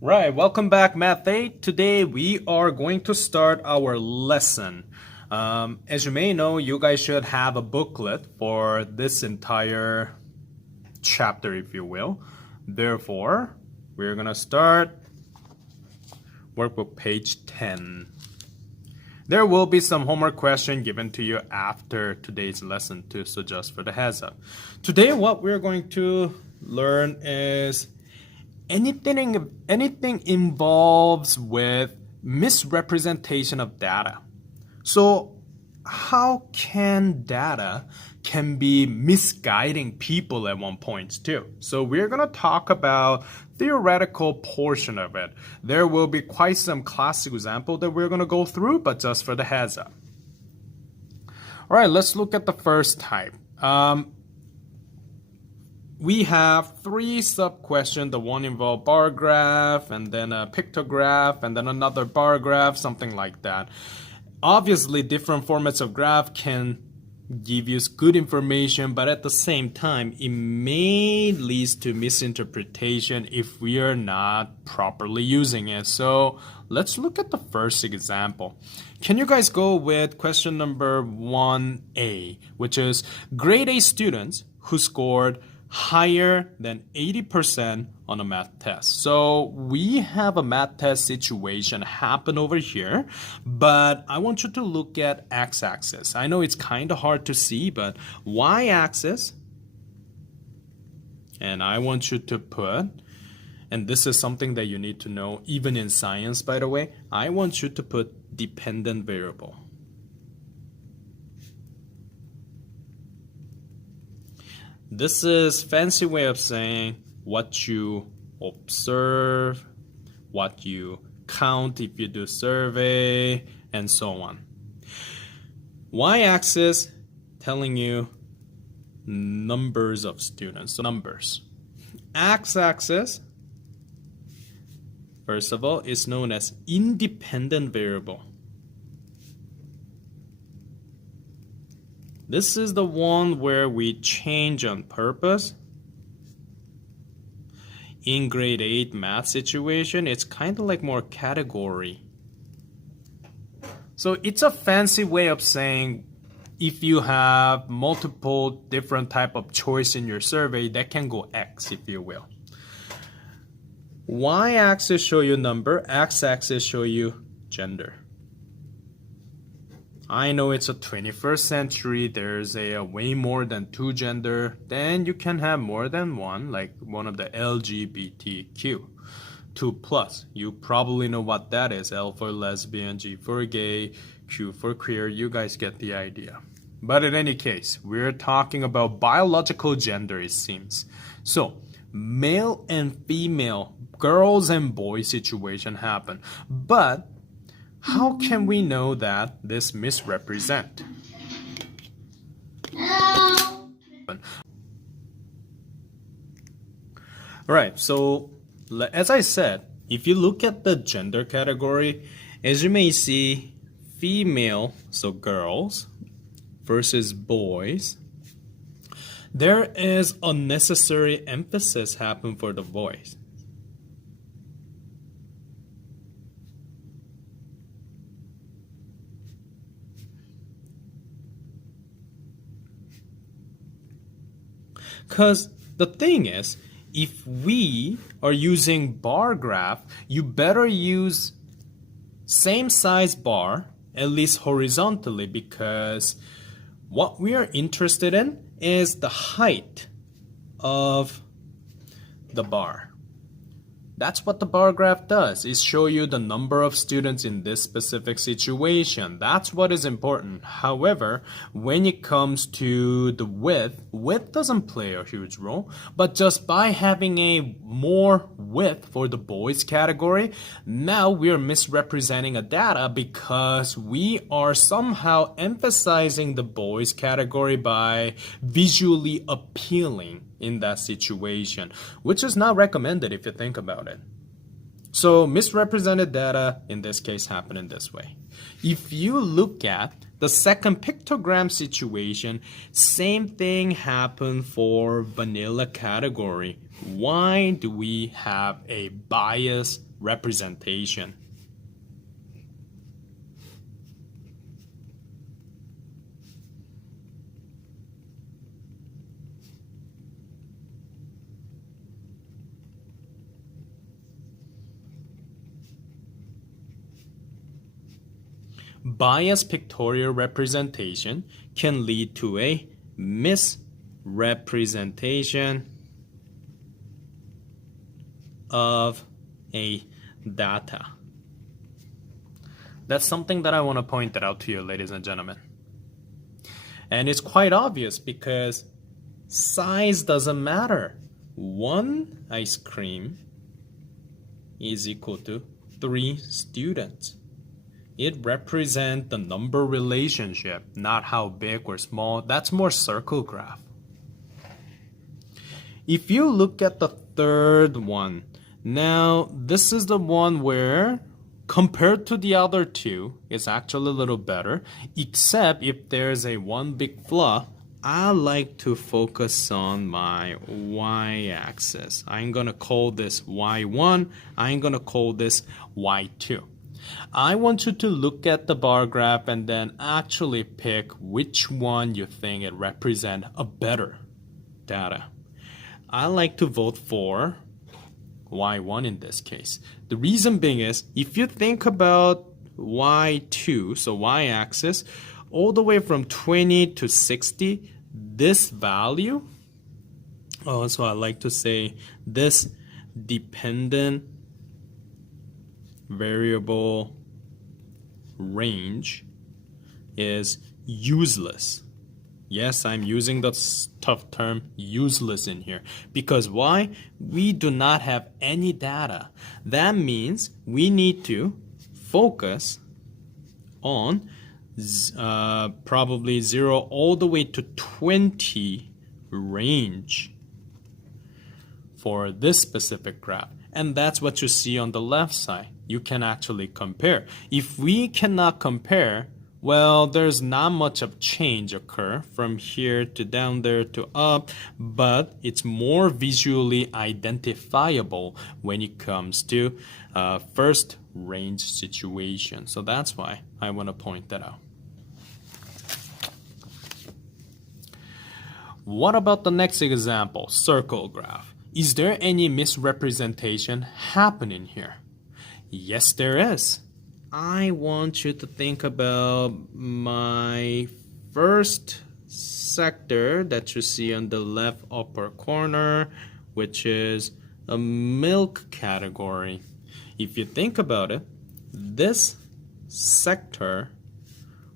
Right, welcome back, Math 8. Today we are going to start our lesson. As you may know, you guys should have a booklet for this entire chapter, if you will. Therefore, we're going to start workbook page 10. There will be some homework question given to you after today's lesson too, so just for the heads up. Today, what we're going to learn is anything involves with misrepresentation of data. So how can data can be misguiding people at one point too? So we're going to talk about theoretical portion of it. There will be quite some classic example that we're going to go through, but just for the heads up. All right, let's look at the first type. We have three sub-questions. The one involved bar graph, and then a pictograph, and then another bar graph, something like that. Obviously, different formats of graph can give you good information, but at the same time, it may lead to misinterpretation if we are not properly using it. So let's look at the first example. Can you guys go with question number 1A, which is grade A students who scored higher than 80% on a math test. So we have a math test situation happen over here, but I want you to look at x-axis. I know it's kind of hard to see, but y-axis, and I want you to put, and this is something that you need to know even in science, by the way, I want you to put dependent variable. This is fancy way of saying what you observe, what you count if you do survey, and so on. Y-axis telling you numbers of students, so numbers. X-axis, first of all, is known as independent variable. This is the one where we change on purpose. In grade 8 math situation, it's kind of like more category. So it's a fancy way of saying if you have multiple different type of choice in your survey, that can go X, if you will. Y-axis show you number, X-axis show you gender. I know it's a 21st century, there's a way more than two gender, then you can have more than one, like one of the LGBTQ. 2+, you probably know what that is. L for lesbian, G for gay, Q for queer, you guys get the idea. But in any case, we're talking about biological gender, it seems. So, male and female, girls and boys situation happen. But how can we know that this misrepresent? Alright, so as I said, if you look at the gender category, as you may see, female, so girls, versus boys, there is unnecessary emphasis happen for the boys. Because the thing is, if we are using bar graph, you better use same size bar, at least horizontally, because what we are interested in is the height of the bar. That's what the bar graph does, is show you the number of students in this specific situation. That's what is important. However, when it comes to the width doesn't play a huge role, but just by having a more width for the boys category, now we are misrepresenting a data because we are somehow emphasizing the boys category by visually appealing in that situation, which is not recommended if you think about it. So misrepresented data in this case happen in this way. If you look at the second pictogram situation, same thing happened for vanilla category. Why do we have a biased representation? Biased pictorial representation can lead to a misrepresentation of a data. That's something that I want to point out to you, ladies and gentlemen. And it's quite obvious because size doesn't matter. One ice cream is equal to 3 students. It represents the number relationship, not how big or small. That's more circle graph. If you look at the third one, now this is the one where compared to the other two, it's actually a little better, except if there's a one big flaw, I like to focus on my y-axis. I'm going to call this y1. I'm going to call this y2. I want you to look at the bar graph and then actually pick which one you think it represents a better data. I like to vote for y1 in this case. The reason being is if you think about y2, so y-axis, all the way from 20 to 60, this value, so I like to say this dependent variable range is useless. Yes, I'm using the tough term useless in here. Because why? We do not have any data. That means we need to focus on probably 0 all the way to 20 range for this specific graph. And that's what you see on the left side. You can actually compare. If we cannot compare, well, there's not much of change occur from here to down there to up, but it's more visually identifiable when it comes to first range situation. So that's why I want to point that out. What about the next example, circle graph? Is there any misrepresentation happening here? Yes, there is. I want you to think about my first sector that you see on the left upper corner, which is a milk category. If you think about it, this sector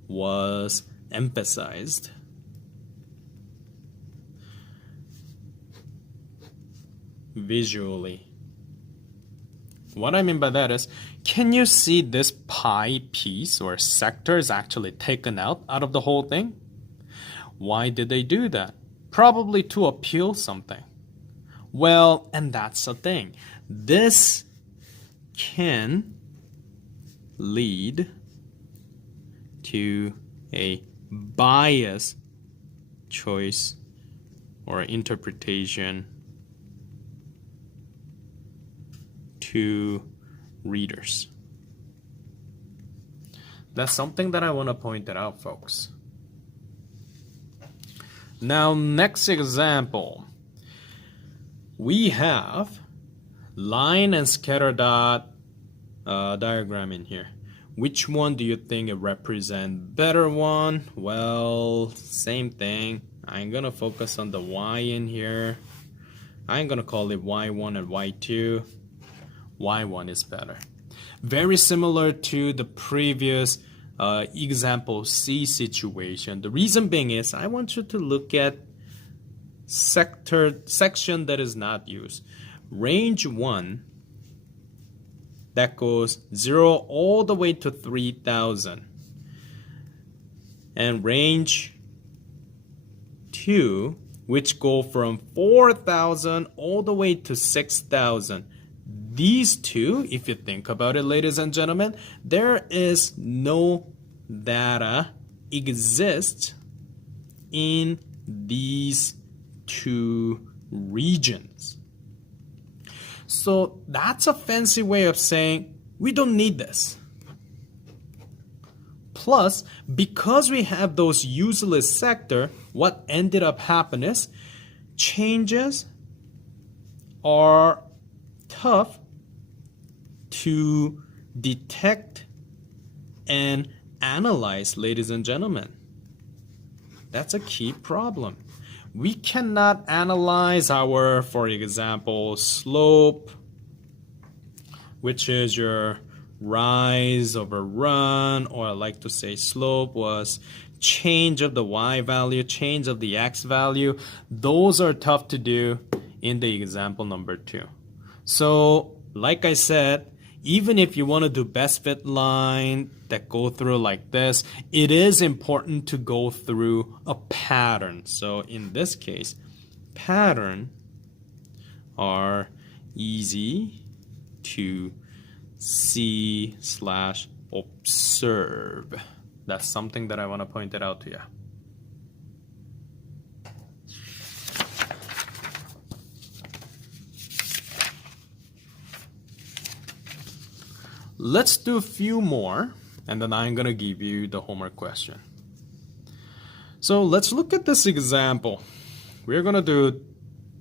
was emphasized. Visually. What I mean by that is, can you see this pie piece or sector is actually taken out of the whole thing? Why did they do that? Probably to appeal something. Well, and that's the thing. This can lead to a bias choice or interpretation to readers. That's something that I want to point out, folks. Now, next example. We have line and scatter dot diagram in here. Which one do you think it represents? Better one? Well, same thing. I'm going to focus on the Y in here. I'm going to call it Y1 and Y2. Y1 is better. Very similar to the previous example C situation. The reason being is I want you to look at section that is not used. Range 1 that goes 0 all the way to 3,000. And range 2 which go from 4,000 all the way to 6,000. these two, if you think about it, ladies and gentlemen, there is no data exists in these two regions. So that's a fancy way of saying we don't need this. Plus, because we have those useless sector, what ended up happening is changes are tough to detect and analyze, ladies and gentlemen. That's a key problem. We cannot analyze our, for example, slope, which is your rise over run, or I like to say slope was change of the y value, change of the x value. Those are tough to do in the example number 2. So, like I said, even if you want to do best fit line that go through like this, it is important to go through a pattern. So in this case, pattern are easy to see/observe. That's something that I want to point it out to you. Let's do a few more, and then I'm going to give you the homework question. So let's look at this example. We're going to do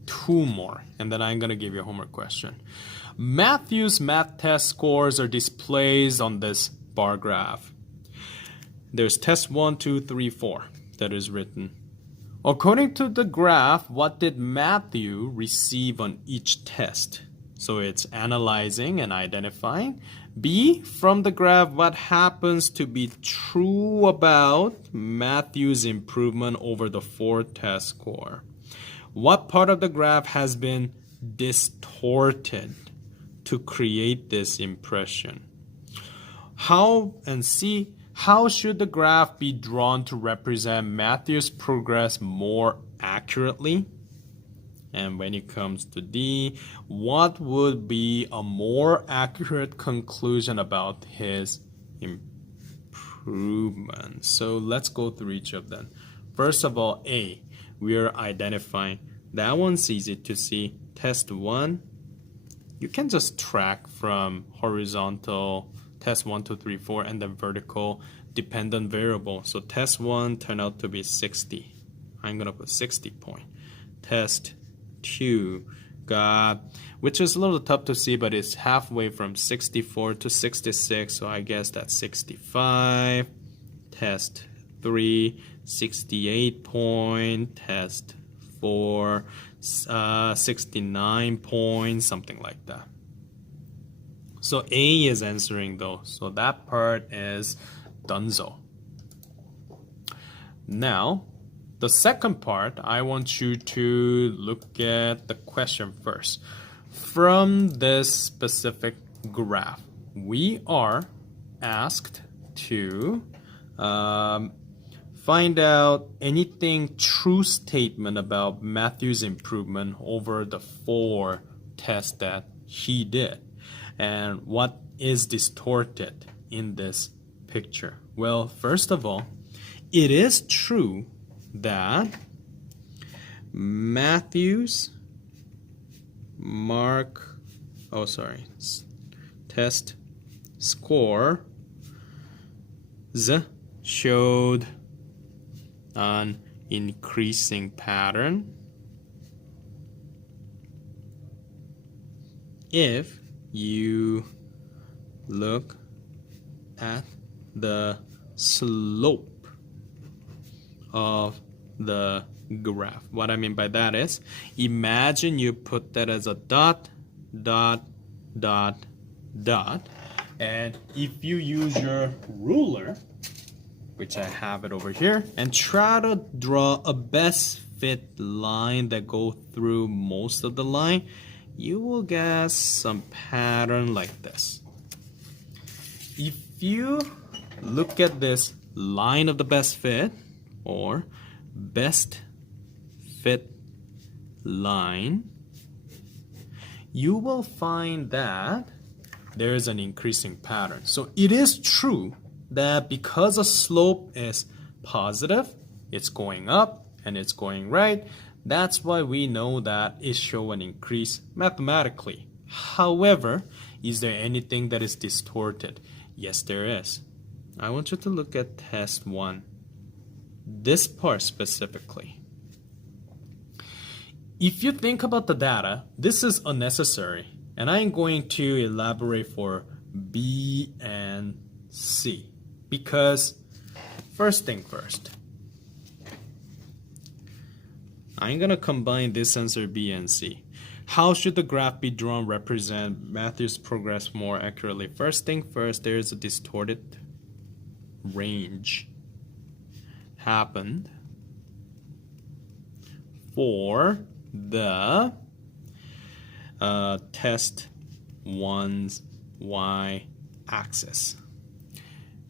2 more, and then I'm going to give you a homework question. Matthew's math test scores are displayed on this bar graph. There's test 1, 2, 3, 4 that is written. According to the graph, what did Matthew receive on each test? So it's analyzing and identifying. B, from the graph, what happens to be true about Matthew's improvement over the 4 test score? What part of the graph has been distorted to create this impression? How, and C, how should the graph be drawn to represent Matthew's progress more accurately? And when it comes to D, what would be a more accurate conclusion about his improvement? So let's go through each of them. First of all, A, we are identifying. That one's easy to see. Test 1, you can just track from horizontal, test 1, 2, 3, 4, and then vertical dependent variable. So test 1 turned out to be 60. I'm going to put 60 point. Test 2 got, which is a little tough to see, but it's halfway from 64 to 66, so I guess that's 65. Test 3, 68 point. Test 4, 69 points, something like that. So A is answering though, so that part is donezo. Now, the second part, I want you to look at the question first. From this specific graph, we are asked to find out anything true statement about Matthew's improvement over the 4 tests that he did. And what is distorted in this picture? Well, first of all, it is true that Matthew's test score showed an increasing pattern if you look at the slope of the graph. What I mean by that is, imagine you put that as a dot, dot, dot, dot, and if you use your ruler, which I have it over here, and try to draw a best fit line that go through most of the line, you will get some pattern like this. If you look at this line of the best fit, or best fit line, you will find that there is an increasing pattern. So it is true that because a slope is positive, it's going up and it's going right. That's why we know that it shows an increase mathematically. However, is there anything that is distorted? Yes, there is. I want you to look at test 1. This part specifically. If you think about the data, this is unnecessary. And I'm going to elaborate for B and C. Because, first thing first, I'm going to combine this answer B and C. How should the graph be drawn represent Matthew's progress more accurately? First thing first, there is a distorted range happened for the test 1's y-axis.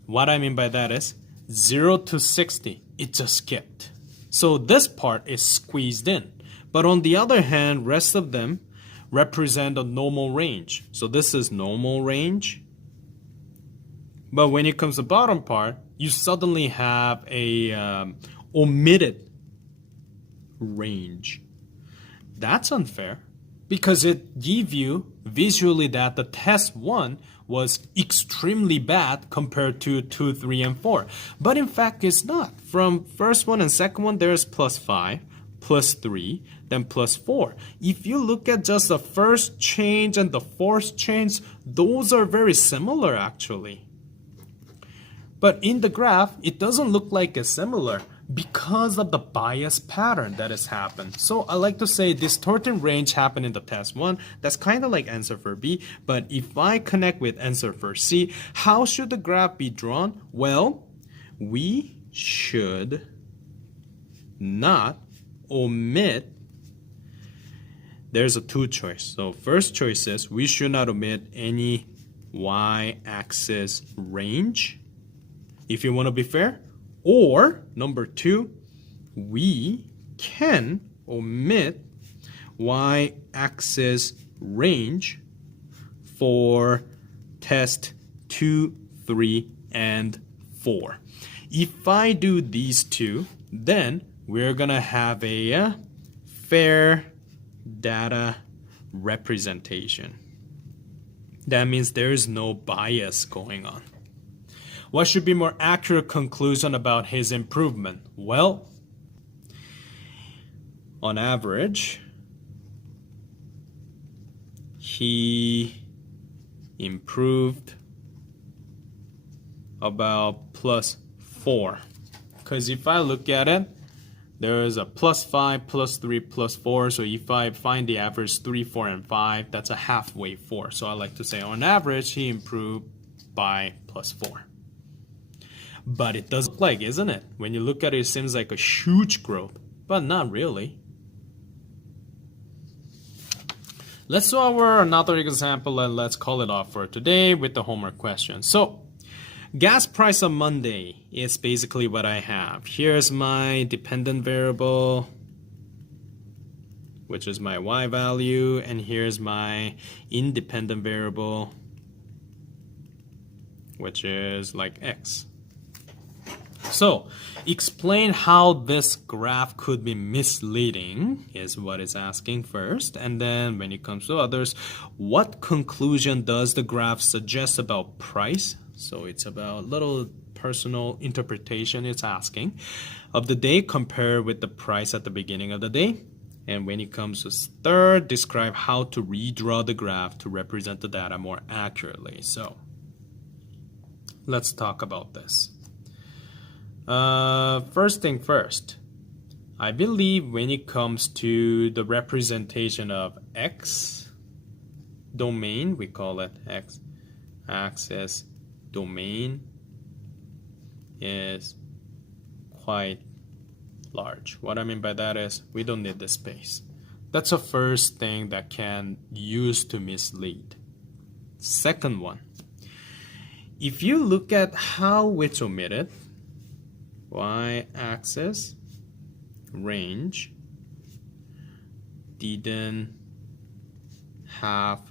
What I mean by that is 0 to 60, it just skipped. So this part is squeezed in. But on the other hand, rest of them represent a normal range. So this is normal range. But when it comes to the bottom part, you suddenly have a omitted range. That's unfair because it gives you visually that the test 1 was extremely bad compared to 2, 3, and 4. But in fact, it's not. From first one and second one, there's +5, +3, then +4. If you look at just the first change and the fourth change, those are very similar actually. But in the graph, it doesn't look like it's similar because of the bias pattern that has happened. So I like to say distorted range happened in the test 1. That's kind of like answer for B. But if I connect with answer for C, how should the graph be drawn? Well, we should not omit. There's a 2 choice. So first choice is we should not omit any y-axis range if you want to be fair. Or number 2, we can omit y-axis range for test 2, 3, and 4. If I do these 2, then we're gonna have a fair data representation. That means there is no bias going on. What should be more accurate conclusion about his improvement? Well, on average, he improved about +4. Because if I look at it, there is a +5, +3, +4. So if I find the average 3, 4, and 5, that's a halfway 4. So I like to say on average, he improved by +4. But it does look like, isn't it? When you look at it, it seems like a huge growth, but not really. Let's do another example and let's call it off for today with the homework question. So, gas price on Monday is basically what I have. Here's my dependent variable, which is my y value, and here's my independent variable, which is like x. So, explain how this graph could be misleading is what it's asking first. And then when it comes to others, what conclusion does the graph suggest about price? So it's about little personal interpretation it's asking of the day compared with the price at the beginning of the day. And when it comes to third, describe how to redraw the graph to represent the data more accurately. So let's talk about this. First thing first, I believe when it comes to the representation of x domain, we call it x axis domain, is quite large. What I mean by that is we don't need the space. That's the first thing that can use to mislead. Second one, if you look at how it's omitted, y-axis range didn't have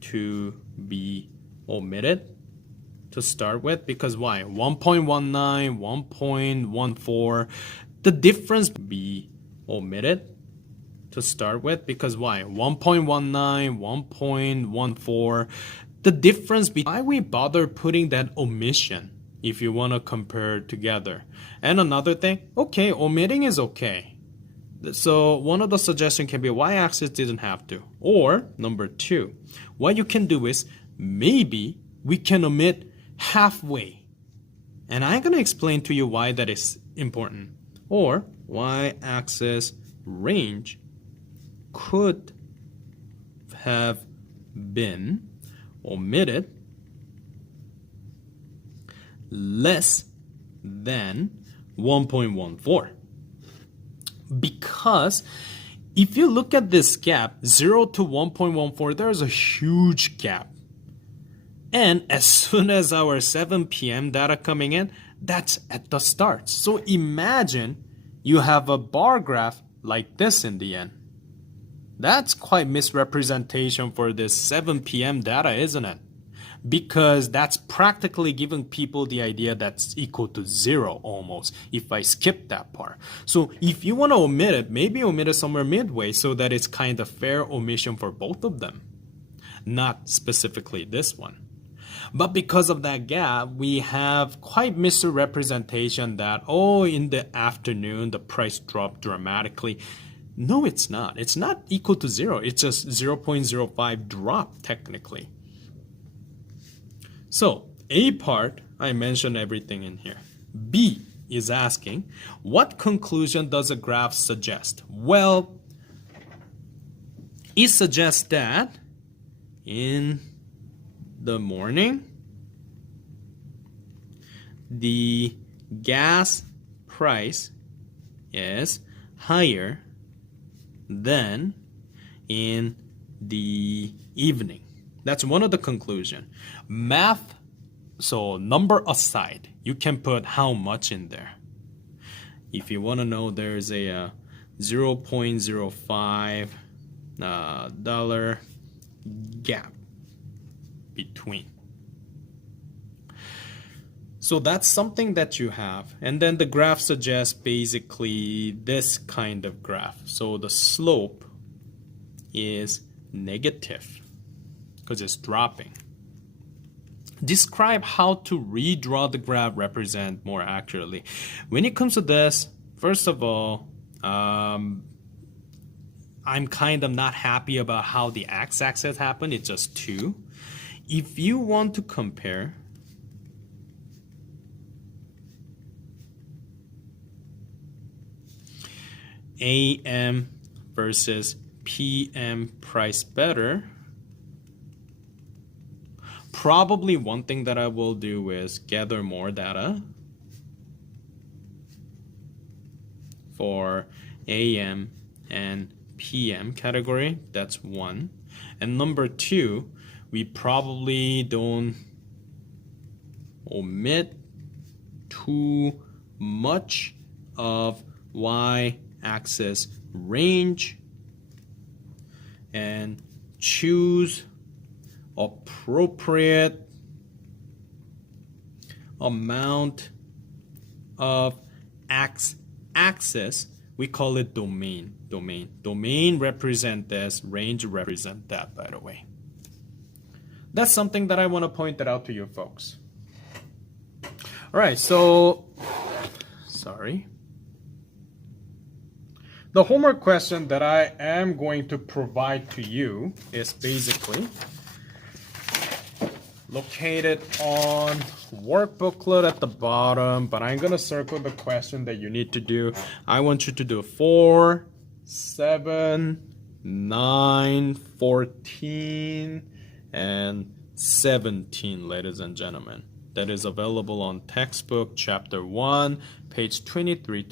to be omitted to start with, because why? 1.19, 1.14, the difference be omitted to start with, because why? 1.19, 1.14, the difference between why we bother putting that omission if you want to compare together. And another thing, okay, omitting is okay. So one of the suggestions can be y-axis didn't have to. Or number two, what you can do is maybe we can omit halfway. And I'm going to explain to you why that is important. Or y-axis range could have been omitted less than 1.14. Because if you look at this gap, 0 to 1.14, there's a huge gap. And as soon as our 7 p.m. data coming in, that's at the start. So imagine you have a bar graph like this in the end. That's quite misrepresentation for this 7 p.m. data, isn't it? Because that's practically giving people the idea that's equal to 0 almost if I skip that part. So if you want to omit it, maybe omit it somewhere midway so that it's kind of fair omission for both of them, not specifically this one. But because of that gap, we have quite misrepresentation that, oh, in the afternoon, the price dropped dramatically. No, it's not. It's not equal to 0. It's just 0.05 drop technically. So A part, I mentioned everything in here. B is asking, what conclusion does a graph suggest? Well, it suggests that in the morning, the gas price is higher than in the evening. That's one of the conclusion. Math, so number aside, you can put how much in there. If you want to know, there's a $0.05 dollar gap between. So that's something that you have. And then the graph suggests basically this kind of graph. So the slope is negative because it's dropping. Describe how to redraw the graph represent more accurately. When it comes to this, first of all, I'm kind of not happy about how the x-axis happened. It's just 2. If you want to compare AM versus PM price better, probably one thing that I will do is gather more data for AM and PM category. That's one. And number 2, we probably don't omit too much of y-axis range and choose appropriate amount of x-axis. We call it domain. Domain represent this, range represent that, by the way. That's something that I want to point it out to you folks. All right, so sorry. The homework question that I am going to provide to you is basically located on workbooklet at the bottom, but I'm going to circle the question that you need to do. I want you to do 4, 7, 9, 14, and 17, ladies and gentlemen. That is available on textbook chapter 1, page 23.